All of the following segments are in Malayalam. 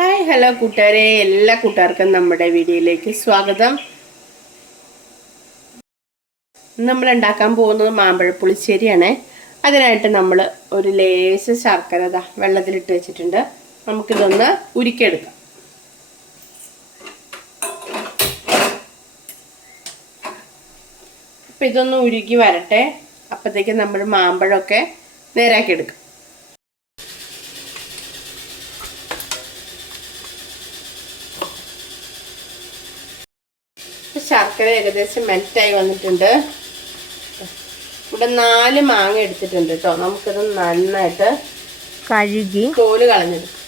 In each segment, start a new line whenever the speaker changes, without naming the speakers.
ഹായ് ഹലോ കൂട്ടുകാരെ. എല്ലാ കൂട്ടുകാർക്കും നമ്മുടെ വീഡിയോയിലേക്ക് സ്വാഗതം. നമ്മൾ ഉണ്ടാക്കാൻ പോകുന്നത് മാമ്പഴ പുളിശ്ശേരിയാണ് അതിനായിട്ട് നമ്മൾ ഒരു ലേശ ശർക്കര വെള്ളത്തിലിട്ട് വെച്ചിട്ടുണ്ട്. നമുക്കിതൊന്ന് ഉരുക്കിയെടുക്കാം. അപ്പം ഇതൊന്ന് ഉരുക്കി വരട്ടെ. അപ്പോഴത്തേക്ക് നമ്മൾ മാമ്പഴമൊക്കെ നേരാക്കി ശർക്കര ഏകദേശം മെൽറ്റായി വന്നിട്ടുണ്ട്. ഇവിടെ നാല് മാങ്ങ എടുത്തിട്ടുണ്ട് കേട്ടോ നമുക്കിത് നന്നായിട്ട്
കഴുകി.
തോൽ കളഞ്ഞെടുക്കും.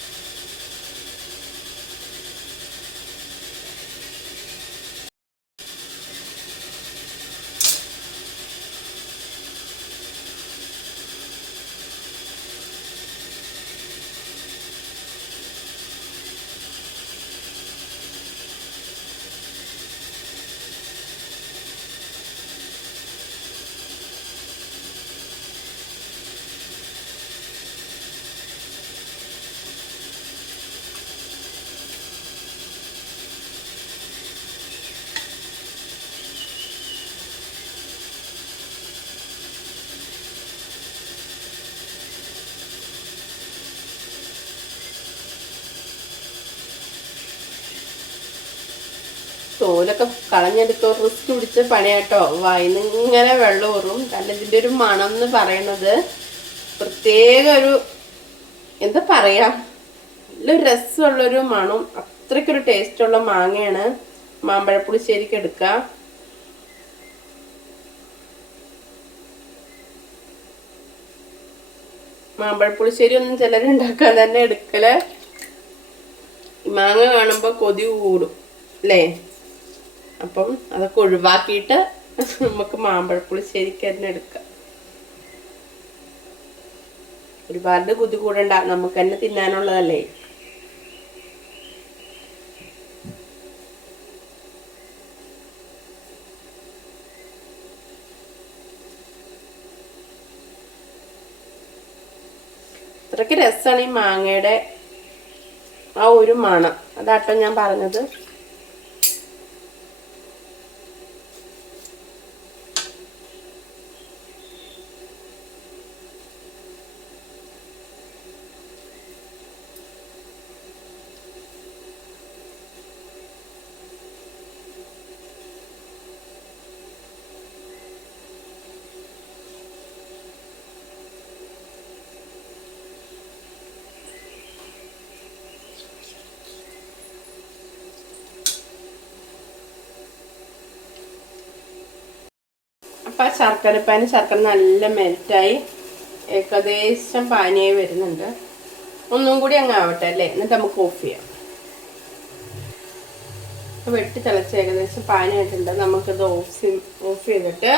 തോലൊക്കെ കളഞ്ഞെടുത്ത് റിസ്ക് പിടിച്ച പണിയാട്ടോ. വായിന്ന് ഇങ്ങനെ വെള്ളം ഊറും. കാരണം ഇതിന്റെ ഒരു മണം എന്ന് പറയണത് പ്രത്യേക ഒരു എന്താ പറയാ? നല്ലൊരു രസമുള്ളൊരു മണം. അത്രയ്ക്കൊരു ടേസ്റ്റുള്ള മാങ്ങയാണ് മാമ്പഴപ്പുളിശ്ശേരിക്ക് എടുക്കുക മാമ്പഴപ്പുളിശ്ശേരി ഒന്നും ചിലരുണ്ടാക്കാൻ തന്നെ എടുക്കൽ. മാങ്ങ കാണുമ്പോൾ കൊതി കൂടും. അല്ലേ? അപ്പം അതൊക്കെ ഒഴിവാക്കിയിട്ട് നമുക്ക് മാമ്പഴപ്പുളിശ്ശേരിക്ക് തന്നെ എടുക്കാം. ഒരുപാട് കുതി കൂടണ്ട നമുക്ക് തന്നെ തിന്നാനുള്ളതല്ലേ? അത്രയ്ക്ക് രസമാണ് ഈ മാങ്ങയുടെ ആ ഒരു മണം. അതാട്ടോ ഞാൻ പറഞ്ഞത്. അപ്പം ശർക്കര പാനി ശർക്കര നല്ല മെൽറ്റായി ഏകദേശം പാനിയായി വരുന്നുണ്ട്. ഒന്നും കൂടി അങ്ങ് ആവട്ടെ അല്ലേ? എന്നിട്ട് നമുക്ക് ഓഫ് ചെയ്യാം. ഇപ്പം വെട്ടി തിളച്ച് ഏകദേശം പാനിയായിട്ടുണ്ട്. നമുക്കിത് ഓഫ് ഓഫ് ചെയ്തിട്ട്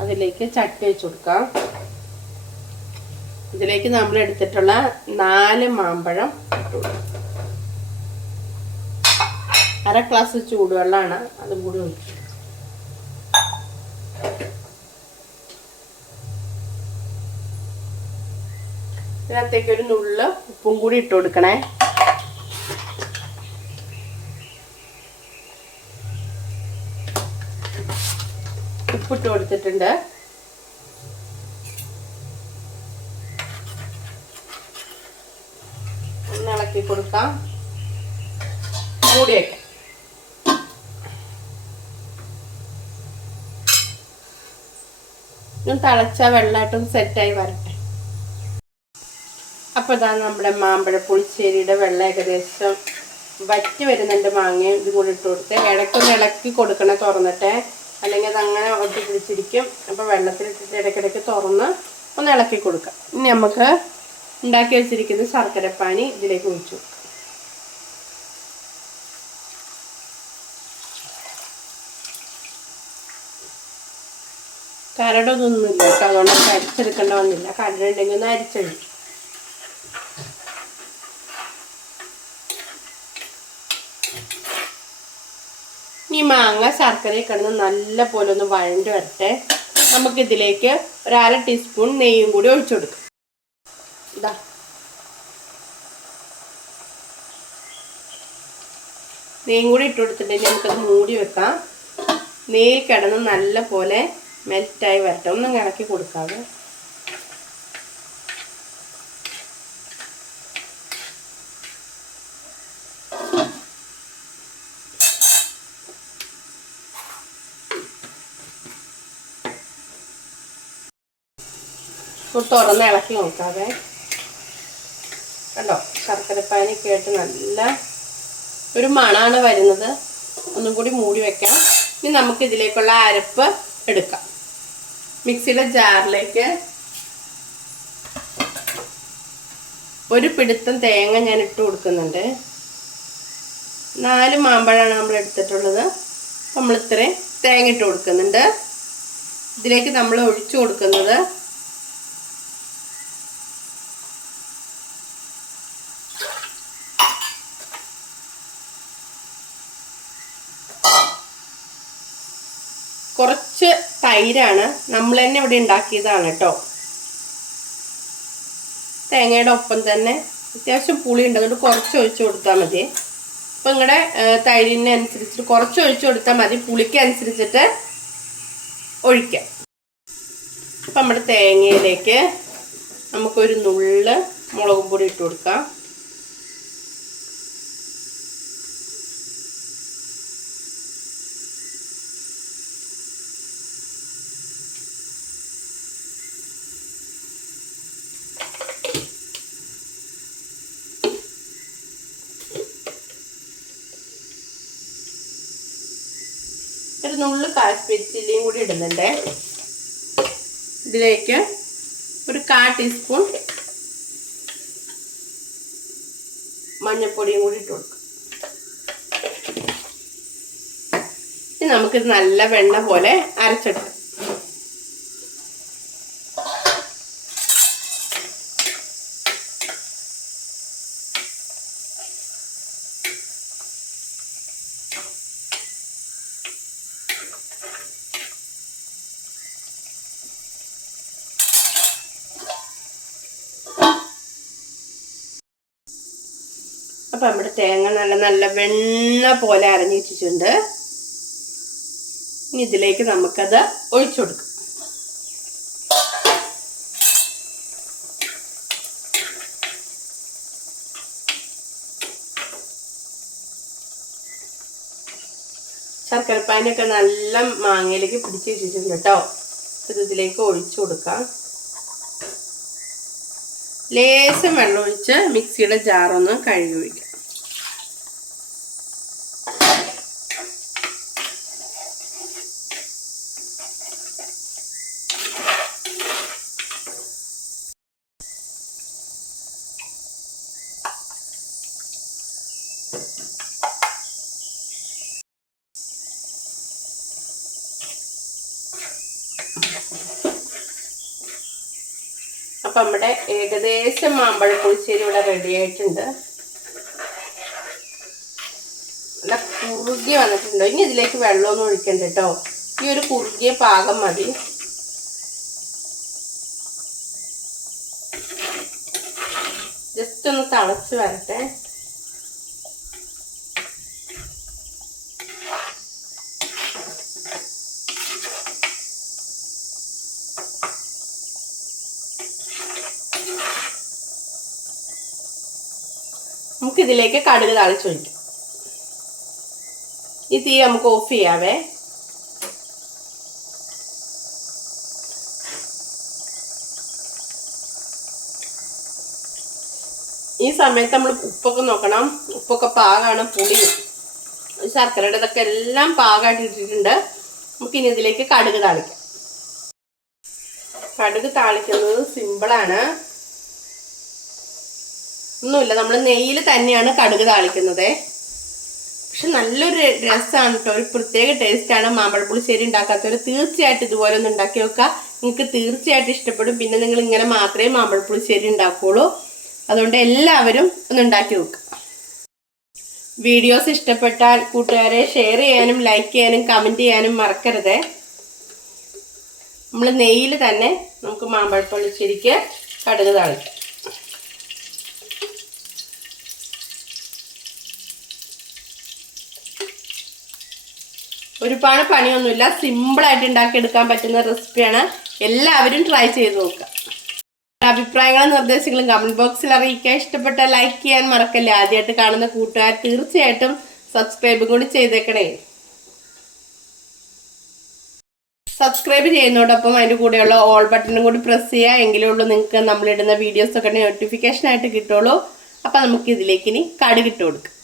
അതിലേക്ക് ചട്ടി വെച്ച് കൊടുക്കാം. ഇതിലേക്ക് നമ്മൾ എടുത്തിട്ടുള്ള നാല് മാമ്പഴം കൊടുക്കാം. അര ഗ്ലാസ് ചൂടുവെള്ളമാണ് അതും കൂടി ഒഴിക്കും ഇതിനകത്തേക്ക് ഒരു നുള്ള് ഉപ്പും കൂടി ഇട്ട് കൊടുക്കണേ. ഉപ്പിട്ട് കൊടുത്തിട്ടുണ്ട്. ഒന്ന് ഇളക്കി കൊടുക്കാം. മൂടി ഒന്ന് തിളച്ച വെള്ളമായിട്ടും സെറ്റായി വരട്ടെ. അപ്പോൾ ഇതാ നമ്മുടെ മാമ്പഴ പുളിശ്ശേരിയുടെ വെള്ളം ഏകദേശം വറ്റി വരുന്നുണ്ട് മാങ്ങയും ഇതും കൂടി ഇട്ട് കൊടുത്ത്. ഇടയ്ക്കൊന്ന് ഇളക്കി കൊടുക്കണേ തുറന്നിട്ടെ. അല്ലെങ്കിൽ അത് അങ്ങനെ ഒട്ടി പിടിച്ചിരിക്കും. അപ്പോൾ വെള്ളത്തിലിട്ടിട്ട് ഇടയ്ക്കിടയ്ക്ക് തുറന്ന് ഒന്ന് ഇളക്കി കൊടുക്കാം. ഇനി നമുക്ക് ഉണ്ടാക്കി വെച്ചിരിക്കുന്ന ശർക്കരപ്പാനി ഇതിലേക്ക് ഒഴിച്ചു കൊടുക്കാം. കരടൊന്നുമില്ല കേട്ടോ. അതുകൊണ്ട് അരിച്ചെടുക്കേണ്ട വന്നില്ല. കരടുണ്ടെങ്കിൽ ഒന്ന് അരിച്ചെടുക്കും. ഈ മാങ്ങ ശർക്കരയിൽ കിടന്ന് നല്ല പോലെ ഒന്ന് വഴണ്ട് വരട്ടെ. നമുക്കിതിലേക്ക് ഒരര ടീസ്പൂൺ നെയ്യും കൂടി ഒഴിച്ചു കൊടുക്കാം. ഇതാ. നെയ്യും കൂടി ഇട്ട് കൊടുത്തിട്ടുണ്ടെങ്കിൽ നമുക്കത് മൂടി വെക്കാം. നെയ്യിൽ കിടന്ന് നല്ല പോലെ മെൽറ്റായി വരട്ടെ. ഒന്നും ഇളക്കി കൊടുക്കാതെ. തുറന്ന് ഇളക്കി നോക്കാതെ കണ്ടോ? ശർക്കരപ്പാനി കേട്ട് നല്ല ഒരു മണാണ് വരുന്നത്. ഒന്നും കൂടി മൂടി വെക്കാം. ഇനി നമുക്ക് ഇതിലേക്കുള്ള അരപ്പ് എടുക്കാം. മിക്സിയുടെ ജാറിലേക്ക് ഒരു പിടുത്തം തേങ്ങ ഞാൻ ഇട്ട് കൊടുക്കുന്നുണ്ട്. നാല് മാമ്പഴമാണ് നമ്മൾ എടുത്തിട്ടുള്ളത്. നമ്മൾ ഇത്രയും തേങ്ങ ഇട്ട് കൊടുക്കുന്നുണ്ട്. ഇതിലേക്ക് നമ്മൾ ഒഴിച്ചു കൊടുക്കുന്നത് കുറച്ച് തൈരാണ്. നമ്മൾ തന്നെ ഇവിടെ ഉണ്ടാക്കിയതാണ് കേട്ടോ. തേങ്ങയുടെ ഒപ്പം തന്നെ അത്യാവശ്യം പുളി ഉണ്ട്. അതുകൊണ്ട് കുറച്ച് ഒഴിച്ചു കൊടുത്താൽ മതി. അപ്പം നിങ്ങളുടെ തൈരിനനുസരിച്ച് കുറച്ച് ഒഴിച്ചു കൊടുത്താൽ മതി. പുളിക്ക് അനുസരിച്ചിട്ട് ഒഴിക്കാം. അപ്പം നമ്മുടെ തേങ്ങയിലേക്ക് നമുക്കൊരു നുള്ള് മുളകും പൊടി ഇട്ട് കൊടുക്കാം ഒരു നുള്ളു കാശ്മീരി കൂടി ഇടുന്നുണ്ട്. ഇതിലേക്ക് ഒരു കാ ടീസ്പൂൺ മഞ്ഞൾപ്പൊടിയും കൂടി ഇട്ട് കൊടുക്കും. നമുക്കിത് നല്ല വെണ്ണ പോലെ അരച്ചെടുക്കാം. അപ്പം നമ്മുടെ തേങ്ങ നല്ല നല്ല വെണ്ണ പോലെ അരഞ്ഞു വെച്ചിട്ടുണ്ട്. ഇനി ഇതിലേക്ക് നമുക്കത് ഒഴിച്ചു കൊടുക്കാം. ശർക്കരപ്പാനൊക്കെ നല്ല മാങ്ങയിലേക്ക് പിടിച്ച് വെച്ചിട്ടുണ്ട് കേട്ടോ. ഇത് ഇതിലേക്ക് ഒഴിച്ചു കൊടുക്കാം. ലേശം വെള്ളമൊഴിച്ച് മിക്സിയുടെ ജാറൊന്ന് കഴുകി ഒഴിക്കാം അപ്പം നമ്മുടെ ഏകദേശം മാമ്പഴ പുളിശ്ശേരി ഇവിടെ റെഡി ആയിട്ടുണ്ട്. നല്ല കുറുകി വന്നിട്ടുണ്ട്. ഇനി ഇതിലേക്ക് വെള്ളമൊന്നും ഒഴിക്കണ്ട കേട്ടോ. ഈ ഒരു കുറുകിയ പാകം മതി. ജസ്റ്റ് ഒന്ന് തളച്ച് വരട്ടെ. നമുക്ക് ഇതിലേക്ക് കടുക് താളിച്ചൊഴിക്കാം ഈ തീ നമുക്ക് ഓഫ് ചെയ്യാവേ. ഈ സമയത്ത് നമ്മൾ ഉപ്പൊക്കെ നോക്കണം. ഉപ്പൊക്കെ പാകമാണ് പുളി ശർക്കരയുടെ ഇതൊക്കെ എല്ലാം പാകമായിട്ട് നമുക്ക് ഇനി ഇതിലേക്ക് കടുക് താളിക്കാം. കടുക് താളിക്കുന്നത് സിമ്പിളാണ്. ഒന്നുമില്ല. നമ്മൾ നെയ്യിൽ തന്നെയാണ് കടുക് താളിക്കുന്നത്. പക്ഷെ നല്ലൊരു രസമാണ് കേട്ടോ ഒരു പ്രത്യേക ടേസ്റ്റാണ് മാമ്പഴപ്പുളിശ്ശേരി ഉണ്ടാക്കാത്തവർ തീർച്ചയായിട്ടും ഇതുപോലെ ഒന്ന് ഉണ്ടാക്കി വെക്കുക നിങ്ങൾക്ക് തീർച്ചയായിട്ടും ഇഷ്ടപ്പെടും. പിന്നെ നിങ്ങൾ ഇങ്ങനെ മാത്രമേ മാമ്പഴ പുളിശ്ശേരി ഉണ്ടാക്കുകയുള്ളൂ അതുകൊണ്ട് എല്ലാവരും ഒന്ന് ഉണ്ടാക്കി വെക്കുക വീഡിയോസ് ഇഷ്ടപ്പെട്ടാൽ കൂട്ടുകാരെ ഷെയർ ചെയ്യാനും ലൈക്ക് ചെയ്യാനും കമന്റ് ചെയ്യാനും മറക്കരുത്. നമ്മൾ നെയ്യിൽ തന്നെ നമുക്ക് മാമ്പഴ പുളിശ്ശേരിക്ക് കടുക് താളിക്കാം. ഒരുപാട് പണിയൊന്നുമില്ല. സിമ്പിളായിട്ട് ഉണ്ടാക്കിയെടുക്കാൻ പറ്റുന്ന റെസിപ്പിയാണ് എല്ലാവരും ട്രൈ ചെയ്ത് നോക്കുക. അഭിപ്രായങ്ങളും നിർദ്ദേശങ്ങളും കമന്റ് ബോക്സിൽ അറിയിക്കുക. ഇഷ്ടപ്പെട്ട ലൈക്ക് ചെയ്യാൻ മറക്കല്ലേ. ആദ്യമായിട്ട് കാണുന്ന കൂട്ടുകാർ തീർച്ചയായിട്ടും സബ്സ്ക്രൈബും കൂടി ചെയ്തേക്കണേ. സബ്സ്ക്രൈബ് ചെയ്യുന്നതോടൊപ്പം അതിന്റെ കൂടെയുള്ള ഓൾ ബട്ടണും കൂടി പ്രസ് ചെയ്യുക. എങ്കിലേ ഉള്ളൂ നിങ്ങൾക്ക് നമ്മളിടുന്ന വീഡിയോസൊക്കെ നോട്ടിഫിക്കേഷനായിട്ട് കിട്ടുള്ളൂ അപ്പം നമുക്ക് ഇതിലേക്ക് ഇനി കടുകിട്ട് കൊടുക്കാം.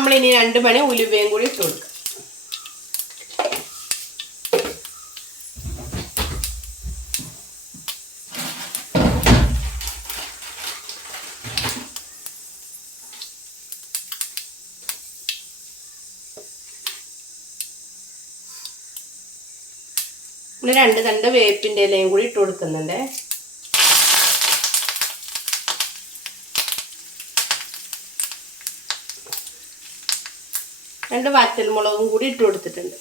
നമ്മളിനി രണ്ട് മണി ഉലുവയും കൂടി ഇട്ട് കൊടുക്കാം. നമ്മൾ രണ്ട് തണ്ട് വേപ്പിന്റെ ഇലയും കൂടി ഇട്ട് കൊടുക്കുന്നുണ്ട്. രണ്ട് വാറ്റൽ മുളകും കൂടി ഇട്ട് കൊടുത്തിട്ടുണ്ട്.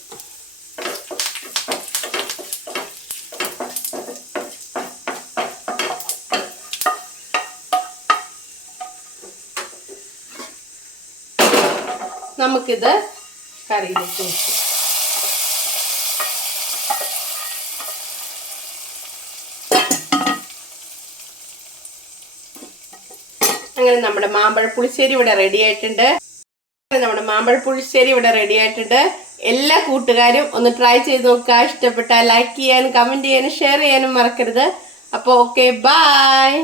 നമുക്കിത് കറിയിലേക്ക് അങ്ങനെ നമ്മുടെ മാമ്പഴ പുളിശ്ശേരി ഇവിടെ റെഡി ആയിട്ടുണ്ട്. മാമ്പഴ പുളിശ്ശേരി ഇവിടെ റെഡി ആയിട്ടുണ്ട്. എല്ലാ കൂട്ടുകാരും ഒന്ന് ട്രൈ ചെയ്ത് നോക്കുക. ഇഷ്ടപ്പെട്ടാൽ ലൈക്ക് ചെയ്യാനും കമന്റ് ചെയ്യാനും ഷെയർ ചെയ്യാനും മറക്കരുത്. അപ്പോൾ ഓക്കെ ബായ്